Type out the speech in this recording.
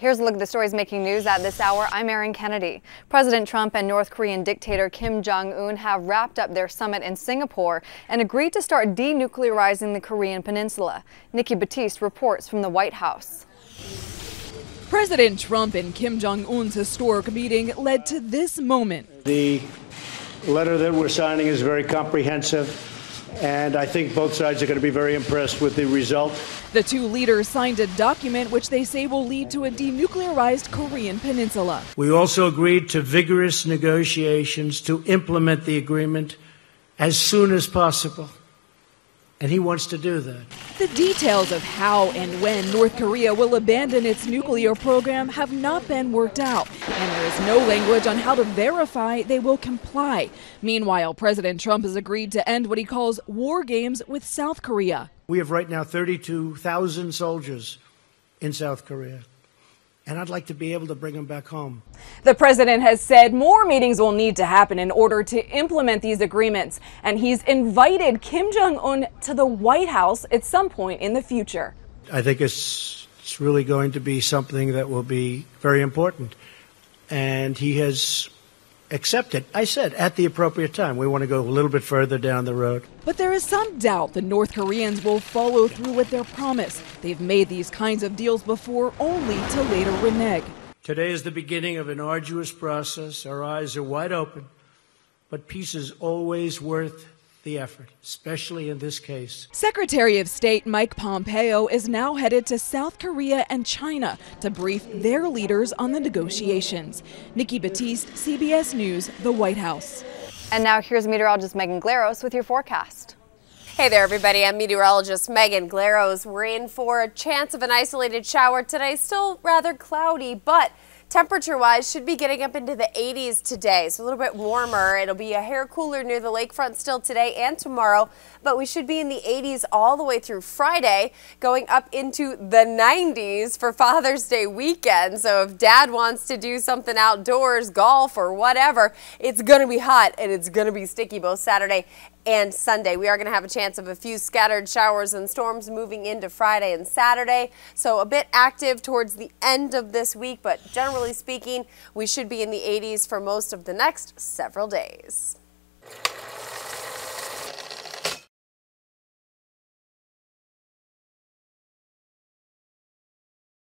Here's a look at the stories making news at this hour. I'm Erin Kennedy. President Trump and North Korean dictator Kim Jong-un have wrapped up their summit in Singapore and agreed to start denuclearizing the Korean peninsula. Nikki Batiste reports from the White House. President Trump and Kim Jong-un's historic meeting led to this moment. The letter that we're signing is very comprehensive, and I think both sides are going to be very impressed with the result. The two leaders signed a document which they say will lead to a denuclearized Korean peninsula. We also agreed to vigorous negotiations to implement the agreement as soon as possible. And he wants to do that. The details of how and when North Korea will abandon its nuclear program have not been worked out, and there is no language on how to verify they will comply. Meanwhile, President Trump has agreed to end what he calls war games with South Korea. We have right now 32,000 soldiers in South Korea, and I'd like to be able to bring them back home. The president has said more meetings will need to happen in order to implement these agreements, and he's invited Kim Jong-un to the White House at some point in the future. I think it's really going to be something that will be very important, and he has accepted. I said at the appropriate time. We want to go a little bit further down the road. But there is some doubt the North Koreans will follow through with their promise. They've made these kinds of deals before, only to later renege. Today is the beginning of an arduous process. Our eyes are wide open, but peace is always worth the effort, especially in this case. Secretary of State Mike Pompeo is now headed to South Korea and China to brief their leaders on the negotiations. Nikki Batiste, CBS News, the White House. And now here's meteorologist Megan Glaros with your forecast. Hey there, everybody. I'm meteorologist Megan Glaros. We're in for a chance of an isolated shower today. Still rather cloudy, but temperature-wise, should be getting up into the 80s today, so a little bit warmer. It'll be a hair cooler near the lakefront still today and tomorrow, but we should be in the 80s all the way through Friday, going up into the 90s for Father's Day weekend. So if Dad wants to do something outdoors, golf or whatever, it's going to be hot and it's going to be sticky both Saturday and Sunday. We are going to have a chance of a few scattered showers and storms moving into Friday and Saturday. So a bit active towards the end of this week, but generally speaking, we should be in the 80s for most of the next several days.